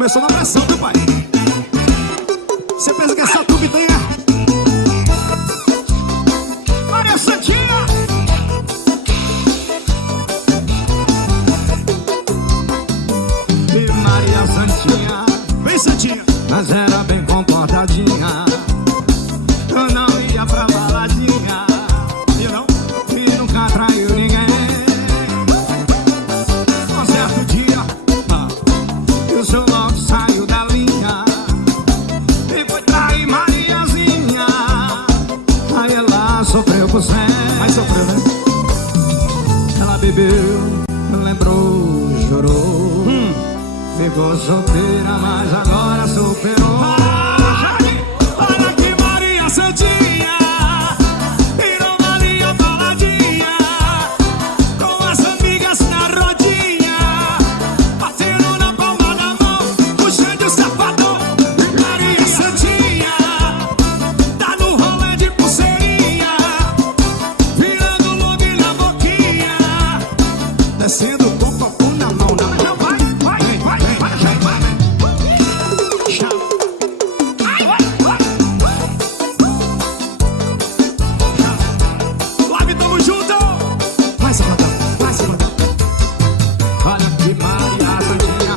Começou na pressão, meu pai. Você pensa que é só tu que tem, é? Maria Santinha! E Maria Santinha, vem Santinha! Mas era bem comportadinha. Eu não ia pra baladinha. E não, e nunca traiu ninguém. Um certo dia, o seu logo saiu da linha e foi trair Mariazinha. Aí ela sofreu por cem. Mas sofreu, né? Ela bebeu, lembrou, chorou. Ficou solteira, mas agora superou. Olha que Maria Santinha virou Maria Baladinha, com as amigas na rodinha, batendo na palma da mão, puxando o safadão. Maria Santinha tá no rolê de pulseirinha, virando long na boquinha, descendo o copo na mão. Olha que Maria Santinha,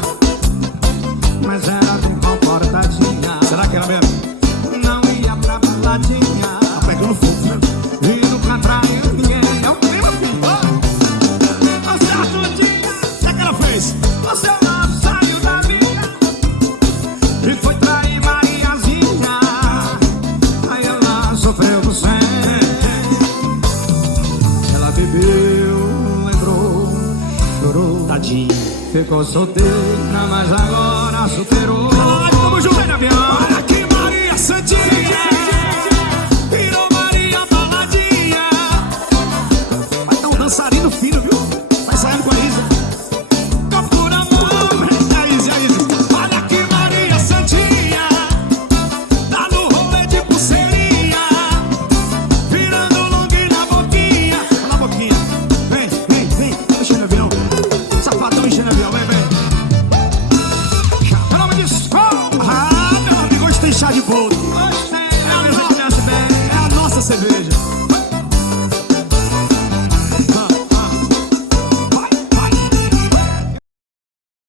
mas era bem comportadinha. Será que era mesmo? Não ia pra baladinha, pegando fogo, né? E nunca traiu ninguém. É o mesmo filho. Um certo dia, o que é que ela fez? O seu lado saiu da linha e foi trair Mariazinha. Aí ela sofreu por cem. Ela bebeu, lembrou, chorou, tadinha. Ficou solteira, mas agora superou. Vamos junto aí no avião. Olha que Maria Santinha virou Maria Baladinha. Vai dar um dançarino fino, viu? Vai saindo com a Isa. Copo na mão, a Isa. Olha que Maria Santinha tá no rolê de pulseirinha, virando long na boquinha. Olha na boquinha. Vem, vem, vem. Deixa no avião. Safadão enchendo avião, vem, vem. Meu nome de escola. Meu amigo, hoje tem chá de bolo.